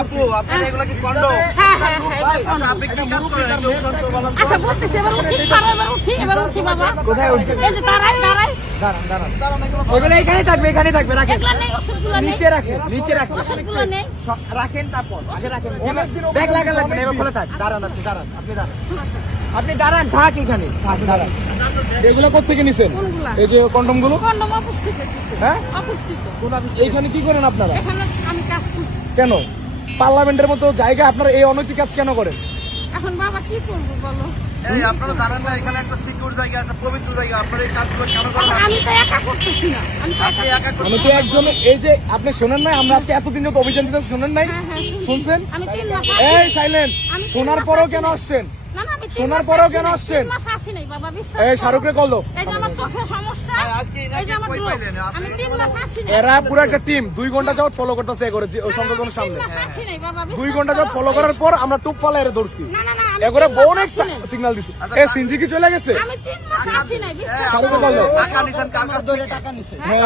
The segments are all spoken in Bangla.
আপু আপনারা এগুলা কি কন্ডম? হ্যাঁ আচ্ছা আপনি কি কাজ করেন একটু বলতে বলেন তো। আচ্ছা বলতেছি এবার উঠি বাবা। কোথায় উঠবে? এই যে দাঁড়াই দাঁড়ান ওগুলো এখানে থাকবে রাখেন এগুলা নেই, ওষুধগুলো নেই, নিচে রাখেন ওষুধগুলো নেই। রাখেন তারপর আগে রাখেন ব্যাগ লাগা লাগবে না, এবার খোলা থাক। দাঁড়ান আপনি দাঁড়ান থাক এখানে দাঁড়ান। এগুলো কোত্থেকে নিছেন? কোনগুলা? এই যে কন্ডম গুলো। কন্ডম অপুষ্টিত। হ্যাঁ? অপুষ্টিত। এইখানে কি করেন আপনারা? এখানে আমি কাজ করি। কেন পার্লামেন্টের মতো জায়গা আপনারা এই অনৈতিক কাজ কেন করেন? এখন বাবা কি করবো বলো? এই আপনারা জানেন না এখানে একটা সিকিউর জায়গা, একটা পবিত্র জায়গা, আপনারা এই কাজগুলো কেন করেন? আমি তো একা করতেছি না, আমি তো আপনি একা। একা আমি তো একজন, এই যে আপনি শোনেন নাই আমরা আজকে এতদিন যত অভিযান দিতে শোনেন নাই? হ্যাঁ, শুনছি। শুনছেন? আমি 3 মাস এই সাইলেন্ট, আমি 3 শোনার মাস পরেও আসি কেন নাই। আসছেন? না না আমি 3 শোনার মাস পরেও আসি কেন নাই, আসছেন? 3 মাস আসি নাই বাবা, বিশ্বাস এই করো। শাহরুখরে কল দাও। এই যে আমার চোখের সমস্যা, আজকে এরা এই যে আমার কই রোগ। পাইলেন? আমি 3 মাস আসি নাই। এরা পুরো একটা টিম 2 ঘন্টা যাবত ফলো করতেছে এ করে ওই সংগঠনের সামনে। 3 মাস আসি নাই বাবা, 2 বিশ্বাস ঘন্টা যাবত করো। ফলো করার পর আমরা টুপ ফালা এর ধরছি। না না না আমি এ করে 3 মাস অনেক আসি নাই। সিগন্যাল দিছি। এ সিনজি কি চলে গেছে? আমি 3 মাস আসি নাই, বিশ্বাস শাহরুখরে করো। কল দাও। টাকা নিছেন কার কাছ থেকে? টাকা নিছে হ্যাঁ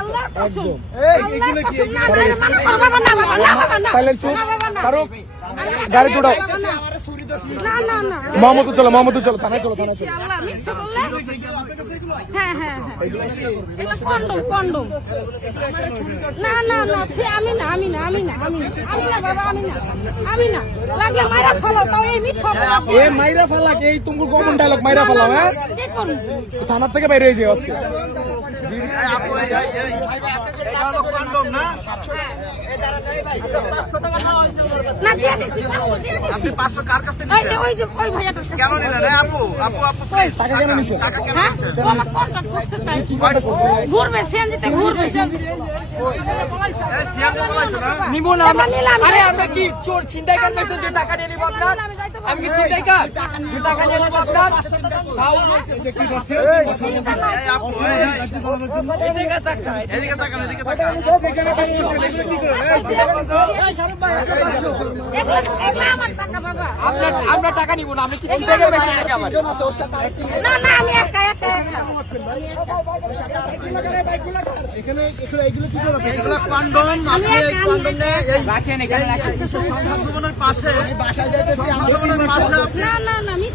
আল্লাহর কসম। এই, আল্লাহর কসম। না না না বাবা, না বাবা, না বাবা, না। সাইলেন্ট চুপ। না বাবা, না। শাহরুখ আমি- গাড়ি দৌড়াও। বাবা, না। না না না মোহাম্মদ চলো থানায় চলো। ছি, আল্লাহ মিথ্যা বললে। হ্যাঁ হ্যাঁ হ্যাঁ এগুলো কন্ডম। না না না ছি, আমি না বাবা, আমি না লাগে মাইরা ফেলো তাও এই মিথ্যা বলা। এ মাইরা ফালাক, এই তুমি কমন ডায়লগ মাইরা ফালাও। হ্যাঁ কি করব? থানার থেকে বাইরে হয়ে যায় আজকে। এই আপু এই এটা হলো কন্ডম না? না দিয়ে দিছি, 500 দিয়ে দিছি। আপনি 500 কার কাছ থেকে ওই যে নিছেন? ওই ভাইয়াটার সাথে। কেন নিলেন? এই আপু please, টাকা কেন নিছেন? টাকা কেন হ্যাঁ নিছেন? ও আমার কন্টাক্ট করতে চাই। ঘুরবে সিএনজিতে ঘুরবে। এই সিয়াম বলাইছো না? নিব না আমরা। নিলাম। আরে আমরা কি চোর ছিনতাই কার মেসেজ যে টাকা নিয়ে নিব আপনার? আমি কি ছিনতাই কার? যে টাকা নিয়ে নিব আপনার? ফাউল এই আপু এদিকে তাকা। এদিকে তাকান, এদিকে তাকান। এগুলা আমার টাকা বাবা। আমরা টাকা নিব না, আপনি কি ছিনতাই কার মেসেজ থেকে আমার? না না আমি একা। এইগুলা কন্ডম, আপনি এই কন্ডম নিয়ে এই রাখেন এখানে রাখেন। সংবাদ ভবনের পাশে না না না আমি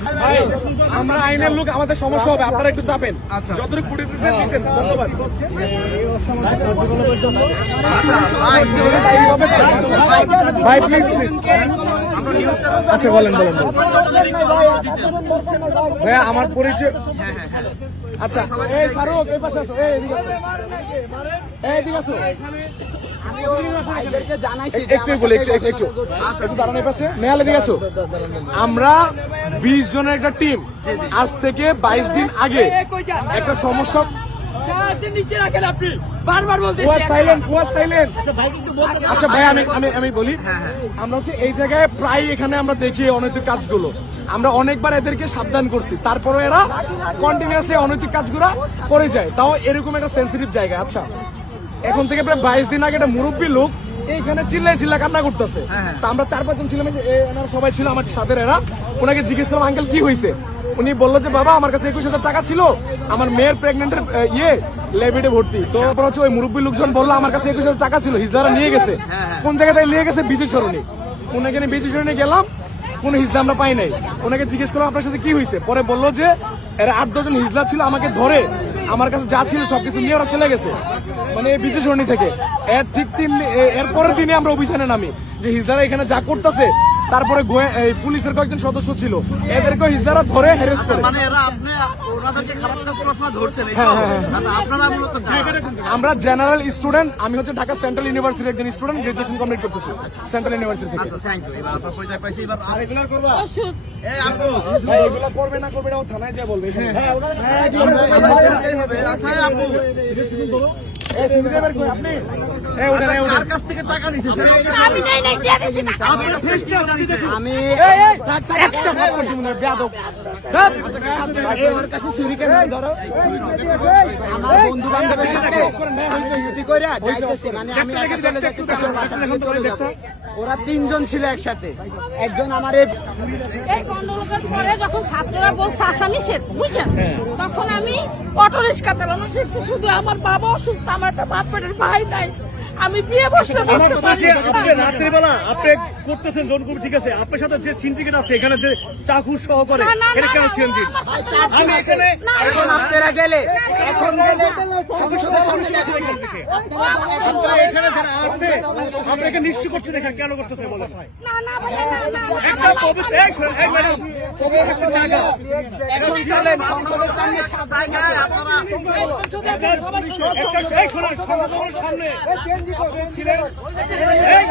আমরা আইনের লোক, আমাদের সমস্যা হবে, আপনারা একটু চাপেন। আচ্ছা। যতটুকু ফুটেজ দিচ্ছেন ধন্যবাদ। ভাই প্লিজ আচ্ছা বলেন। ভাইয়া আমার পরিচয়। আচ্ছা এই শাহরুখ এই পাশে আসো, এই এদিকে আসো, এদিকে আসো। একটু বলি, একটু দাঁড়ান এই পাশে। নেহাল এদিকে আসো। আমরা 20 জনের একটা টিম আজ থেকে 22 দিন আগে একটা সমস্যা। নিচে রাখেন আপনি, বারবার বলতেছি। ফুয়াদ সাইলেন্ট। আচ্ছা ভাই আমি বলি, আমরা হচ্ছে এই জায়গায় প্রায় এখানে আমরা দেখি অনৈতিক কাজগুলো, আমরা অনেকবার এদেরকে সাবধান করছি, তারপরে এরা কন্টিনিউয়াসলি অনৈতিক কাজগুলো করে যায়, তাও এরকম একটা সেন্সিটিভ জায়গা। আচ্ছা এখন থেকে প্রায় 22 দিন আগে একটা মুরব্বী লোক এইখানে চিল্লা কান্না করতেছে। তা আমরা 4-5 জন ছিলাম, এনারা সবাই ছিল আমার সাথে। এরা ওনাকে জিজ্ঞেস করলাম আঙ্কেল কি হয়েছে? উনি বললো যে বাবা আমার কাছে 21,000 টাকা ছিল, আমার মেয়ের প্রেগনেন্টের লেবিটে ভর্তি। তো তারপর হচ্ছে ওই মুরব্বী লোকজন বললো আমার কাছে 21,000 টাকা ছিল, হিজদারা নিয়ে গেছে। কোন জায়গা থেকে নিয়ে গেছে? বিজয় সরণি। ওনাকে নিয়ে বিজয় সরণি গেলাম, কোন হিজদা আমরা পাই নাই। ওনাকে জিজ্ঞেস করলাম আপনার সাথে কি হয়েছে? পরে বললো যে এরা 8-10 জন হিজলা ছিল, আমাকে ধরে আমার কাছে যা ছিল সবকিছু নিয়ে ওরা চলে গেছে, মানে বিজয় সরণি থেকে। এর পরের দিনে আমরা অভিযানে নামি যে হিজদারা এখানে যা করতেছে। তারপরে পুলিশের কয়েকজন সদস্য ছিল, এদেরকে হিজদারা ধরে হ্যারেস করে। মানে এরা আপনি ওনাদেরকে খারাপ কাজ করার সময় ধরছেন? আচ্ছা আপনারা মূলত আমরা জেনারেল স্টুডেন্ট, আমি হচ্ছে ঢাকা সেন্ট্রাল ইউনিভার্সিটির একজন স্টুডেন্ট, গ্রাজুয়েশন কমপ্লিট করতেছি সেন্ট্রাল ইউনিভার্সিটি থেকে। Thank you. এবার আপনার পরিচয় পাইছি, এবার রেগুলার করবো। ওষুধ এই আপু ভাই এগুলো করবে না করবে না ও থানায় যা বলবে। আচ্ছা আপু আপনি কার কাছ থেকে টাকা নিছেন? আমি নেই দিয়ে দিছি টাকা। আপনার ফেস কেউ জানিছে? আমি ওর কাছে ছুরি কেন ধরো? আমার বন্ধু বান্ধবের সাথে ছুটি কইরা যাইতেছি, মানে আমি একা চলে যাইতেছি, আমার বাসা থেকে চলে যাব। ওরা 3 জন ছিল একসাথে, একজন আমার এই গন্ডগোলের পরে যখন ছাত্ররা বলছে আসা নিষেধ, বুঝছেন, তখন আমি অটো রিক্সা চালানো শিখছি। শুধু আমার বাবা অসুস্থ, আমার একটা বাপ পেটের ভাই নাই, আমি বিয়ে বসলে বসতে পারি না। রাত্রিবেলা আপনি করতেছেন জনকুম ঠিক আছে, আপনার সাথে যে সিন্ডিকেট আছে এখানে যে চাকু সহ করে না, না, এটা না, কেন না, সিএনজি? আমার সাথে আমি এখানে না, এখন না, আপনারা গেলে এখন গেলে সংসদের সামনে দেখেন এখানে যারা আছে আপনাকে নিশ্চয় করছেন, এখানে কেন করতেছে বলেন? না, না, ভাইয়া, না, না, না, একটা পবিত্র এই শোনেন, এই ম্যাডাম, পবিত্র একটা জায়গা। এখন চলেন সংসদের সামনে জায়গায় আপনারা একটা এই শোনেন, সংসদের সামনে ছিলেন। এই,